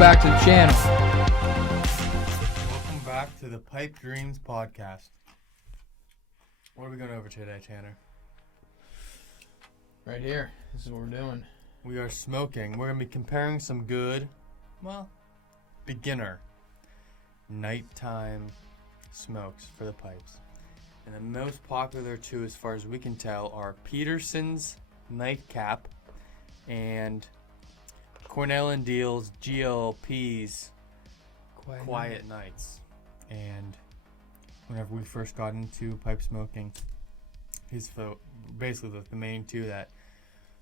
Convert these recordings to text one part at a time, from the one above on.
back to the channel. Welcome back to the Pipe Dreams podcast. What are we going over today, Tanner? Right here. This is what we're doing. We are smoking. We're going to be comparing some good, beginner nighttime smokes for the pipes. And the most popular two, as far as we can tell, are Peterson's Nightcap and Cornell & Deal's GLP's Quiet Nights. And whenever we first got into pipe smoking, basically the main two that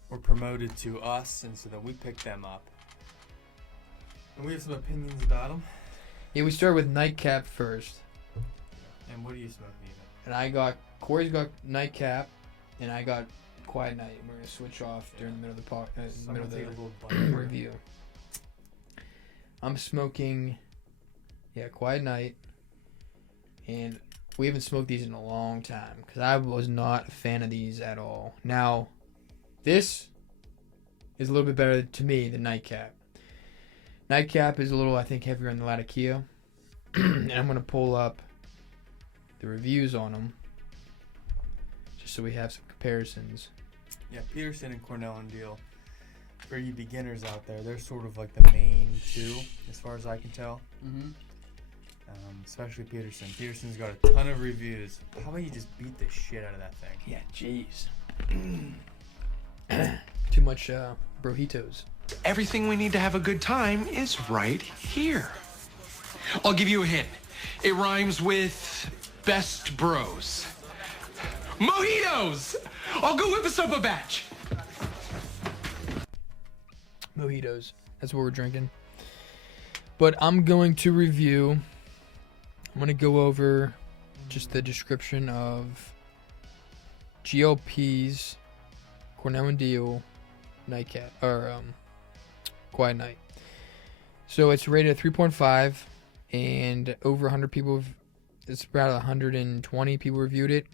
were promoted to us, and so that we picked them up. And we have some opinions about them. Yeah, we started with Nightcap first. And what are you smoking even? And Corey's got Nightcap, and I got Quiet Night. We're going to switch off during the middle of the middle of the review. I'm smoking, Quiet Night. And we haven't smoked these in a long time because I was not a fan of these at all. Now, this is a little bit better to me than Nightcap. Nightcap is a little, I think, heavier on the Latakia. And I'm going to pull up the reviews on them just so we have some comparisons. Yeah, Peterson and Cornell & Deal. For you beginners out there, they're sort of like the main two, as far as I can tell. Mm-hmm. Especially Peterson. Peterson's got a ton of reviews. How about you just beat the shit out of that thing? Yeah, jeez. Too much brojitos. Everything we need to have a good time is right here. I'll give you a hint. It rhymes with best bros. Mojitos! I'll go whip us up a batch. Mojitos. That's what we're drinking. But I'm going to review. I'm going to go over just the description of GLP's Cornell & Deal Nightcap, or Quiet Night. So it's rated at 3.5, and over 100 people, it's about 120 people reviewed it.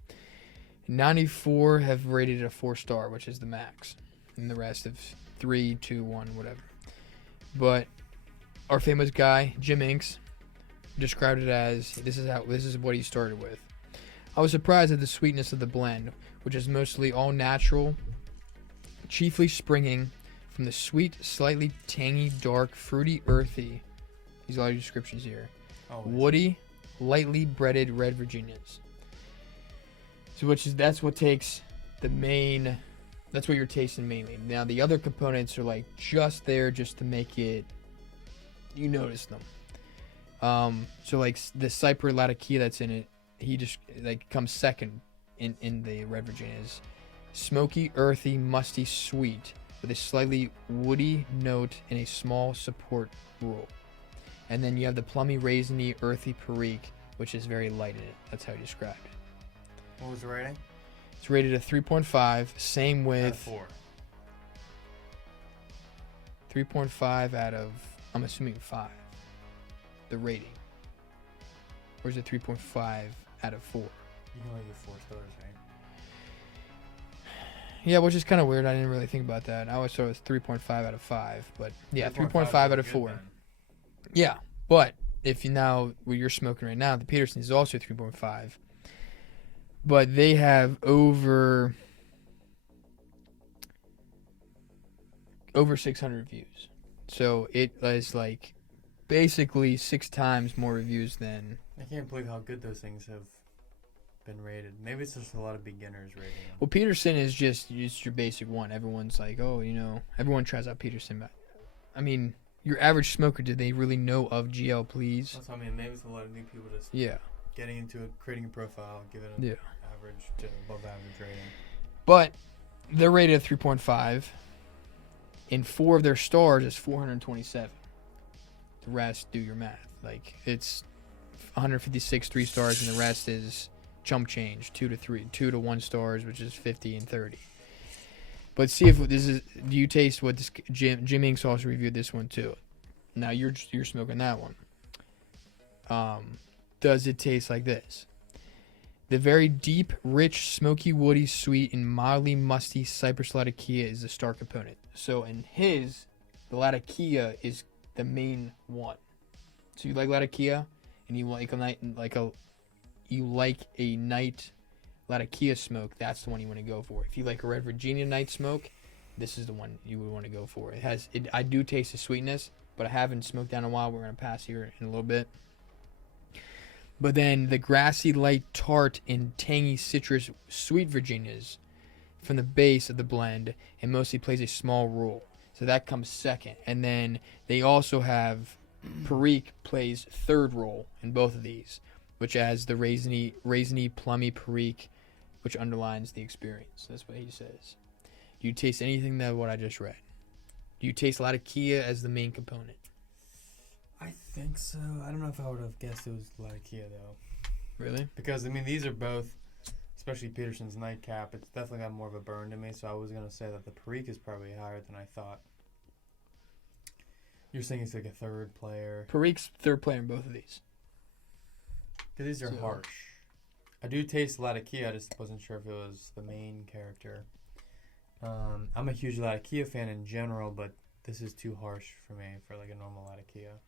94 have rated it a 4-star, which is the max, and the rest of 3, 2, 1, whatever. But our famous guy, Jim Inks, described it as, this is what he started with. I was surprised at the sweetness of the blend, which is mostly all natural, chiefly springing from the sweet, slightly tangy, dark, fruity, earthy. These are all your descriptions here. Woody, lightly breaded red Virginias. So that's what takes the main. That's what you're tasting mainly. Now the other components are like just there just to make it. You notice them. So like the Cyper Latakia that's in it, he just like comes second in the red Virginias. Smoky, earthy, musty, sweet with a slightly woody note and a small support roll. And then you have the plummy, raisiny, earthy Perique, which is very light in it. That's how he described it. What was the rating? It's rated a 3.5. Same with Out of 4. 3.5 out of, I'm assuming 5. The rating. Or is it 3.5 out of 4? You can only give 4 stars, right? Yeah, which is kind of weird. I didn't really think about that. I always thought it was 3.5 out of 5. But yeah, 3.5 out of 4. Yeah, but if you now, what you're smoking right now, the Peterson is also 3.5. But they have over 600 reviews. So it is like basically 6 times more reviews than. I can't believe how good those things have been rated. Maybe it's just a lot of beginners rating them. Well, Peterson is just your basic one. Everyone's like, oh, everyone tries out Peterson. But I mean, your average smoker, did they really know of GL, please? That's what I mean. Maybe it's a lot of new people just getting into it, creating a profile, giving it average to above average rating. But they're rated at 3.5. And 4 of their stars is 427. The rest, do your math. Like, it's 156 3 stars, and the rest is chump change, 2 to 1 stars, which is 50 and 30. But see if this is. Do you taste what this Jim Inks also reviewed this one too? Now you're smoking that one. Does it taste like this? The very deep, rich, smoky, woody, sweet, and mildly musty Cypress Latakia is the star component. So in his, the Latakia is the main one. So you like Latakia, and you like a night Latakia smoke. That's the one you want to go for. If you like a Red Virginia night smoke, this is the one you would want to go for. I do taste the sweetness, but I haven't smoked that in a while. We're gonna pass here in a little bit. But then the grassy light tart and tangy citrus sweet Virginias from the base of the blend, and mostly plays a small role. So that comes second. And then they also have Perique plays third role in both of these, which adds the raisiny plummy Perique, which underlines the experience. That's what he says. Do you taste anything that what I just read? Do you taste Latakia as the main component? I think so. I don't know if I would have guessed it was Latakia though. Really? Because I mean these are both, especially Peterson's nightcap. It's definitely got more of a burn to me. So I was gonna say that the Perique is probably higher than I thought. You're saying it's like a third player. Perique's third player in both of these. Because these are So- harsh. I do taste Latakia. I just wasn't sure if it was the main character. I'm a huge Latakia fan in general, but this is too harsh for me for like a normal Latakia.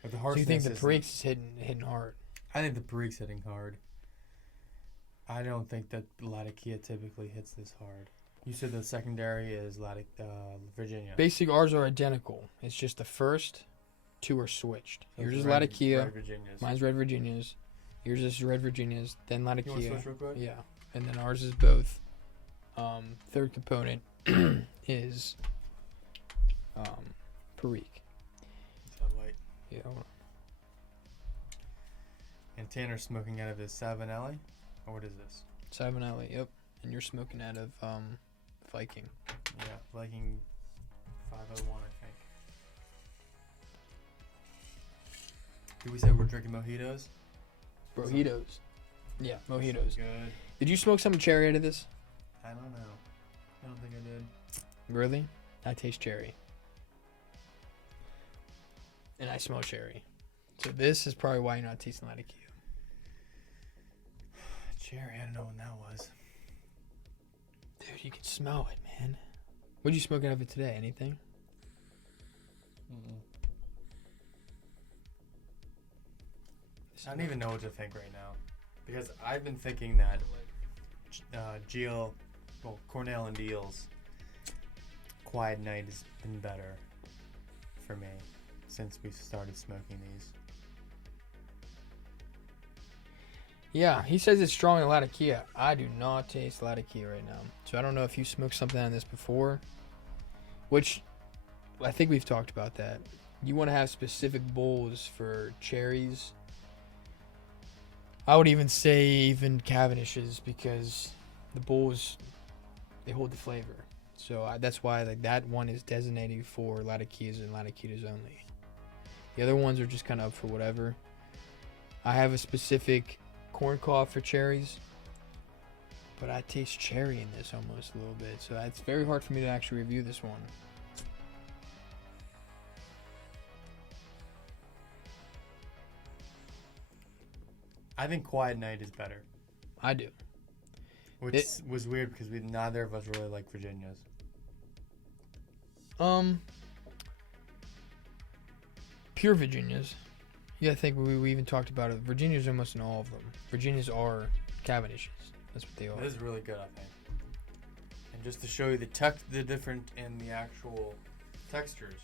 But the So you harshness think the isn't- Perique's is hitting hard? I think the Perique's hitting hard. I don't think that Latakia typically hits this hard. You said the secondary is Virginia. Basically, ours are identical. It's just the first two are switched. So Yours it's is Red Latakia. Virginias. Mine's Red Virginias. Yours is Red Virginias. Then You want to Latakia. switch real quick? Yeah, and then ours is both. Third component is Perique. It's that light. Yeah. And Tanner's smoking out of his Savinelli? Or what is this? Savinelli. Yep. And you're smoking out of Viking. Yeah, Viking 501, I think. Did we say we're drinking mojitos? Mojitos. Yeah, mojitos. Good. Did you smoke some cherry out of this? I don't know. I don't think I did. Really? I taste cherry. And I smell cherry. So this is probably why you're not tasting Latakia. Cherry, I don't know when that was. Dude, you can smell it, man. What'd you smoke out of it today? Anything? I don't even know what to think right now. Because I've been thinking that Cornell and Deal's Quiet Night has been better for me since we started smoking these. Yeah, he says it's strong in Latakia. I do not taste Latakia right now. So I don't know if you smoked something on this before. Which, I think we've talked about that. You want to have specific bowls for cherries. I would even say even Cavendishes because the bowls, they hold the flavor. So that's why like that one is designated for Latakias and Latakitas only. The other ones are just kind of up for whatever. I have a specific corn cob for cherries, but I taste cherry in this almost a little bit. So it's very hard for me to actually review this one. I think Quiet Night is better. I do. Which was weird because neither of us really like Virginias. Pure Virginias. Yeah, I think we even talked about it. Virginias are almost in all of them. Virginias are Cavendishes. That's what they are. It is really good, I think. And just to show you the different in the actual textures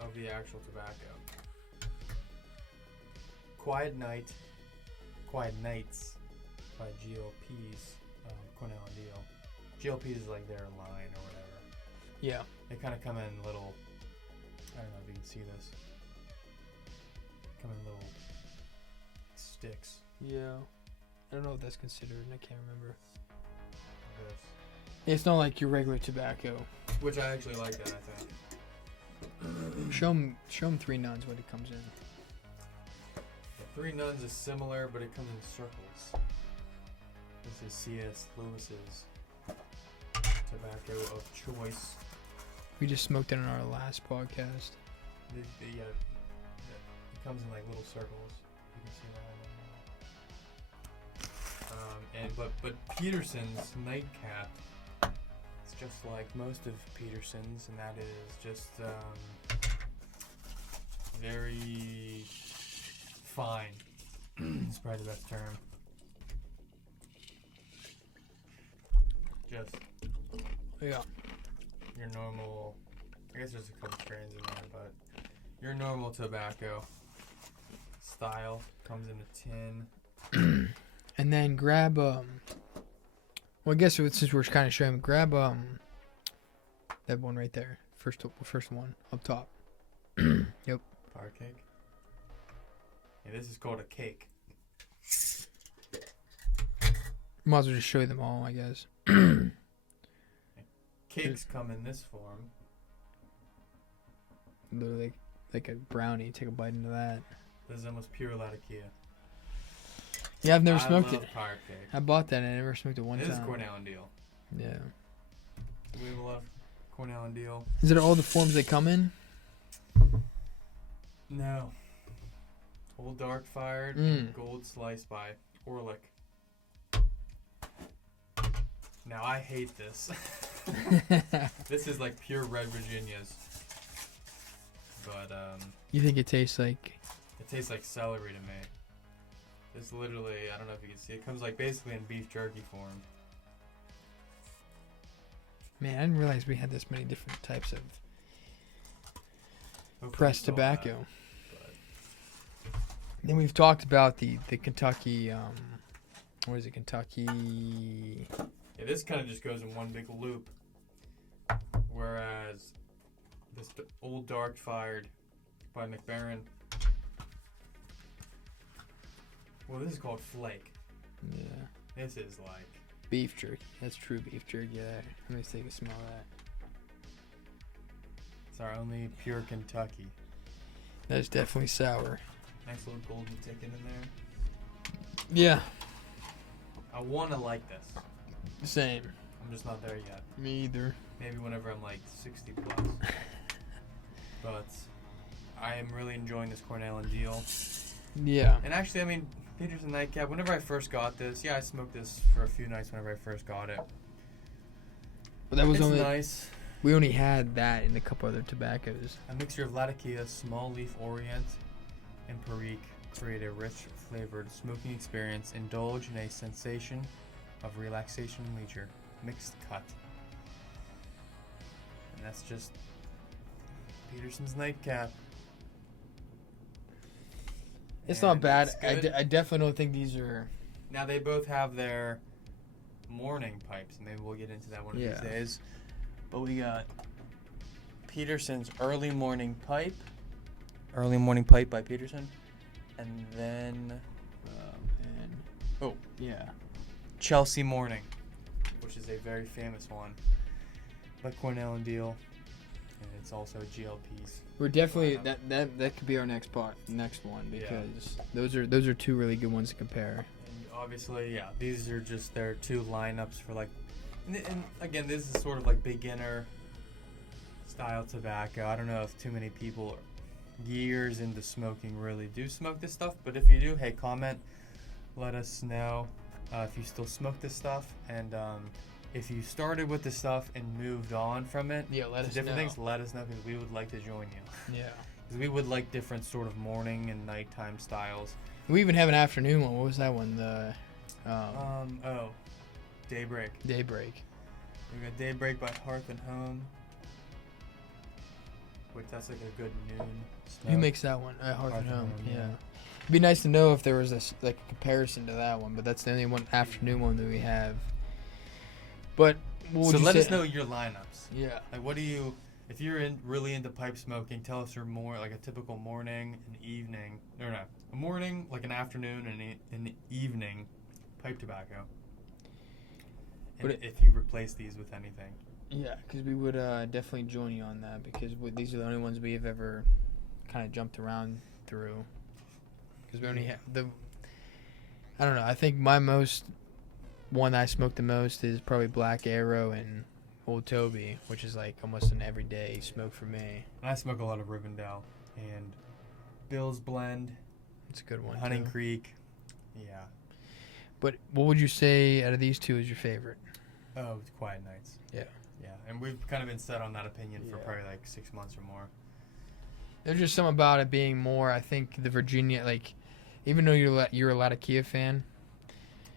of the actual tobacco. Quiet Nights by GLP's Cornell and Deal. GLP's is like their line or whatever. Yeah. They kind of come in little, I don't know if you can see this. Come in little sticks. Yeah. I don't know what that's considered. I can't remember. Like this. It's not like your regular tobacco. Which I actually like that, I think. Show 'em Three Nuns what it comes in. Three Nuns is similar, but it comes in circles. This is C.S. Lewis's tobacco of choice. We just smoked it on our last podcast. It comes in like little circles. You can see that. But Peterson's nightcap It's just like most of Peterson's, and that is just very fine. It's probably the best term. Just Yeah. your normal, I guess there's a couple strains in there, but your normal tobacco style comes in a tin. And then grab well, I guess since we're kind of showing, grab that one right there, first one up top. Yep. Fire cake. Yeah, this is called a cake. Might as well just show you them all, I guess. Cakes come in this form. Literally like a brownie. Take a bite into that. This is almost pure Latakia. Yeah, I've never smoked love it. Fire cake. I bought that and I never smoked it one It is time. Cornell and Deal. Yeah. We love Cornell and Deal. Is it all the forms they come in? No. Old Dark Fired, Gold Sliced by Orlick. Now I hate this. This is like pure Red Virginias. But You think it tastes like? it tastes like celery to me. It's literally, I don't know if you can see, it comes like basically in beef jerky form. Man, I didn't realize we had this many different types of Hopefully pressed you saw that, tobacco. but Then we've talked about the Kentucky. What is it? Kentucky. yeah, this kind of just goes in one big loop. Whereas this Old Dark Fired by McBaron. Well, this is called Flake. Yeah. This is like Beef jerky. That's true beef jerky there. Let me take a smell of that. it's our only pure Kentucky. That is definitely sour. Nice little golden ticket in there. Yeah. I want to like this. Same. I'm just not there yet. Me either. Maybe whenever I'm like 60 plus. But I am really enjoying this Cornell and Deal. Yeah. And actually, I mean, Peterson Nightcap, whenever I first got this, yeah, I smoked this for a few nights whenever I first got it. But that was It's only nice. we only had that and a couple other tobaccos. A mixture of Latakia, Small Leaf Orient, and Perique create a rich, flavored smoking experience. Indulge in a sensation of relaxation and leisure. Mixed cut. And that's just Peterson's Nightcap. It's not And bad. it's good. I definitely don't think these are. Now they both have their morning pipes. Maybe we'll get into that one of Yeah. these days. But we got Peterson's Early Morning Pipe. Early Morning Pipe by Peterson. And then Oh yeah. Chelsea Morning, which is a very famous one by Cornell and Deal. And it's also GLP's. We're definitely lineup. that could be our next one Yeah. because those are two really good ones to compare. And obviously, yeah, these are just their two lineups for like, and again, this is sort of like beginner style tobacco. I don't know if too many people years into smoking really do smoke this stuff, but if you do, hey, comment, let us know if you still smoke this stuff, and if you started with this stuff and moved on from it Yeah, let to us different know. things, let us know because we would like to join you. Yeah. Because we would like different sort of morning and nighttime styles. We even have an afternoon one. What was that one? The Daybreak. Daybreak. We got Daybreak by Hearth and Home. Which that's like a good noon smoke. Who makes that one? Hearth and Hearth and Home. Home, Yeah. yeah. It'd be nice to know if there was a comparison to that one, but that's the only one afternoon one that we have. But what would So you let say? us know your lineups. Yeah. Like what do you, if you're really into pipe smoking, tell us your more like a typical morning, an evening, or no, a morning, like an afternoon, and an evening pipe tobacco. And But if you replace these with anything. Yeah, because we would definitely join you on that because these are the only ones we've ever kind of jumped around through. Because we only have I don't know. I think my one I smoke the most is probably Black Arrow and Old Toby, which is like almost an everyday smoke for me. And I smoke a lot of Rivendell and Bill's Blend, It's a good one. Hunting too. Creek. Yeah. But what would you say out of these two is your favorite? Oh, Quiet Nights. Yeah. Yeah, and we've kind of been set on that opinion for Yeah. probably like 6 months or more. There's just something about it being more. I think the Virginia, like, even though you're a Latakia fan,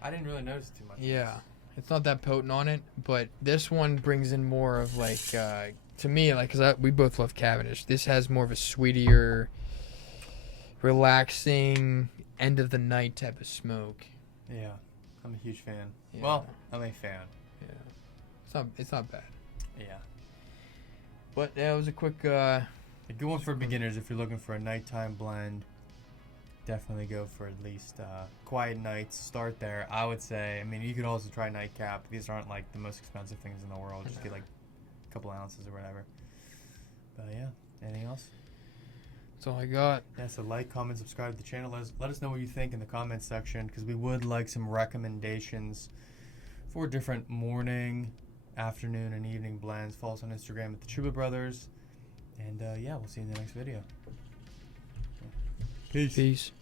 I didn't really notice too much. of yeah, this. it's not that potent on it. But this one brings in more of like, to me, like, cause we both love Cavendish. This has more of a sweeter, relaxing, end of the night type of smoke. Yeah, I'm a huge fan. Yeah. Well, I'm a fan. Yeah, it's not bad. Yeah. But that was a quick. A good one for beginners if you're looking for a nighttime blend. Definitely go for at least Quiet Nights. Start there. I would say. I mean, you could also try Nightcap. These aren't like the most expensive things in the world. Just get like a couple ounces or whatever. But yeah, anything else? That's all I got. Yeah, so like, comment, subscribe to the channel. Let us know what you think in the comments section because we would like some recommendations for different morning, afternoon, and evening blends. Follow us on Instagram at the Chuba Brothers. And yeah, we'll see you in the next video. Peace. Peace.